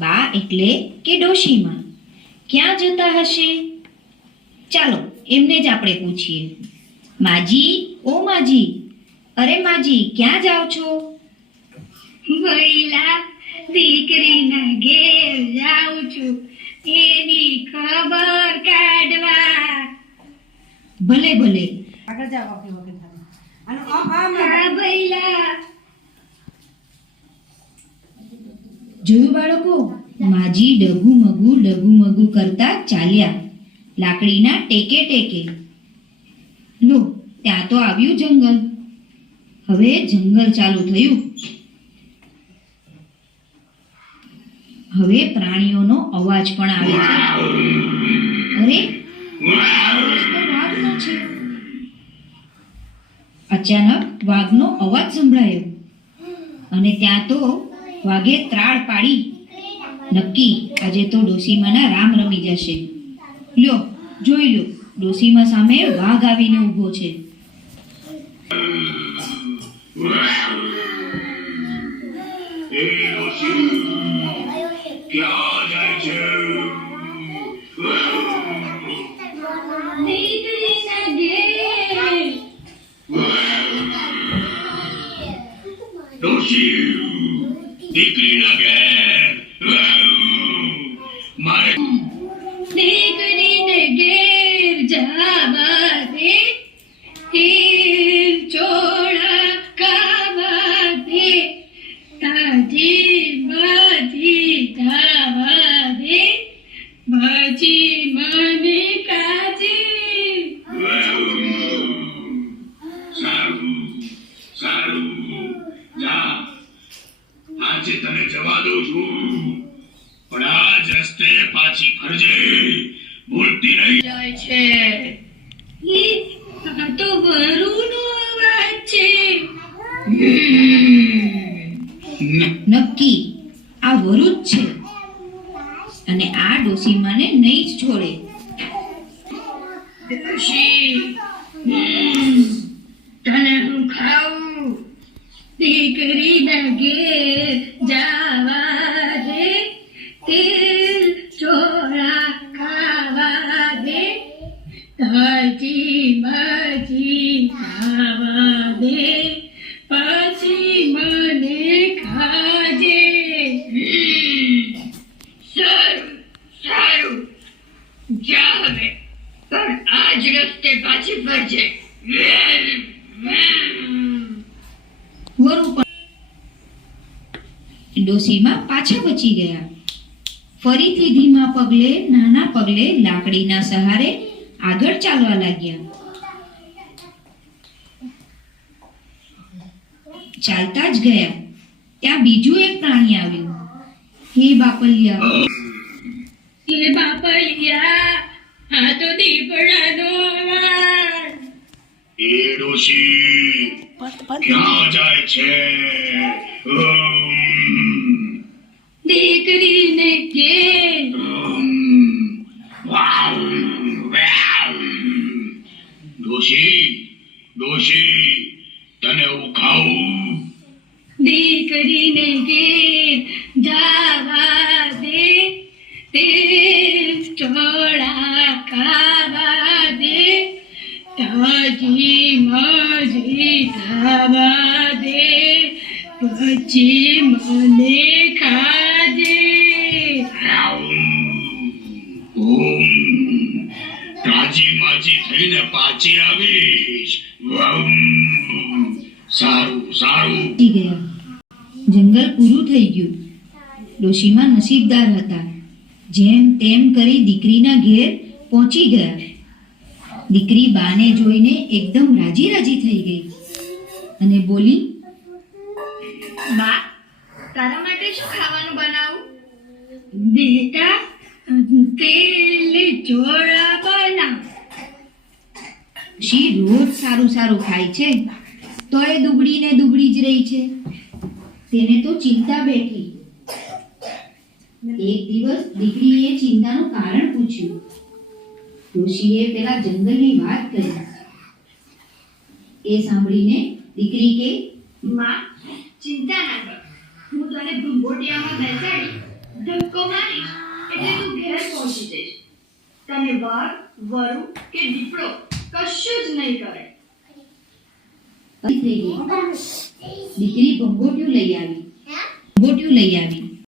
બા એટલે કે ડોશીમાં ક્યાં જતા હશે? ચાલો એમને જ આપણે પૂછીએ. માજી, ઓ માજી, અરે માજી, ક્યાં જાઓ છો? ભઈલા, દીકરીના ઘેર જાઉં છું, એની ખબર કાઢવા. ભલે ભલે. આગળ જાઓ. હા ભઈલા. જોયું બાળકો, માજી ડગુમગુ કરતા ચાલ્યા લાકડીના ટેકે ટેકે. લો, ત્યાં તો આવ્યું જંગલ. હવે જંગલ ચાલુ થયું. હવે પ્રાણીઓનો અવાજ પણ આવે છે. અરે, આ અવાજ તો વાઘનો છે. અચાનક વાઘનો અવાજ સંભળાયો અને ત્યાં તો વાઘે ત્રાડ પાડી. નક્કી આજે તો ડોશીમાના રામ રમી જશે. લ્યો, જોઈ લો, ડોશીમા સામે વાઘ આવીને ઊભો છે. ક્યાં જાય છે? દીકરીના ઘેર. ડોશી, દીકરીના ઘેર. મારે દીકરીને ઘેર જાવા દે, તીર ચોળા ખાવા દે, તાજી બાજી ખાવા દે, પછી મને કાજે. સારું, જા. આજે તને જવા દઉં છું, પણ આ જ રસ્તે પાછી ફરજે, ભૂલતી નહીં. જાય છે. આ તો વરુનો અવાજ છે. નક્કી આ વરુ જ છે અને આ ડોશીમાને નહીં જ છોડે. ડોશી, તને હું ખાવું? દીકરીના ઘેર જાવા દે, તેલ ચોળા ખાવા દે, તાજી બાજી ખાવા દે, પછી મને ખાજે. સારું, જા હવે, પણ આ જ રસ્તે પાછી ફરજે. વરુ પણ ડોશીમાં પાછા બચી ગયા. ફરીથી ધીમા પગલે, નાના પગલે લાકડીના સહારે આગળ ચાલવા લાગ્યા. ચાલતા જ ગયા ત્યાં બીજું એક પ્રાણી આવ્યું. હે બાપલિયા, એ બાપલિયા, આ તો દીપડાનો અવાજ. એ ડોશી, ક્યાં જાય છે? દીકરીને ઘેર. ડોશી, તને હું ખાવું? દીકરીને ઘેર જાવા દે, તેલ ચોળા ખાવા દે, તાજી માજી ખાવા દે, પછી મને ખાજે. તાજી માજી થઈને પાછી આવીશ. સારું. પહોંચી ગયા. જંગલ પૂરું થઈ ગયું. ડોશીમાં નસીબદાર હતા. જેમ તેમ કરી દીકરીના ઘેર પહોંચી ગયા. દીકરી બાને જોઈને એકદમ રાજી થઈ ગઈ અને બોલી, બા, તારા માટે શું ખાવાનું બનાવું? બેટા, તેલ ચોળા બનાવ. શી રોજ સારું ખાય છે, તોય દુબળી જ રહી છે. તેને તો ચિંતા બેઠી. એક દિવસ દીકરીએ ચિંતાનું કારણ પૂછ્યું. ડોશીએ પેલા જંગલની વાત કરી. એ સાંભળીને દીકરી કે, માં, ચિંતા ના કર, હું તને ભંગોટિયામાં બેસાડી ધક્કો મારીશ એટલે તું ઘેર પહોંચી જઈશ. તને વાઘ, વરુ કે દીપડો કશું જ નહીં કરે. થઈ ગઈ. દીકરી ભંગોટિયું લઈ આવી.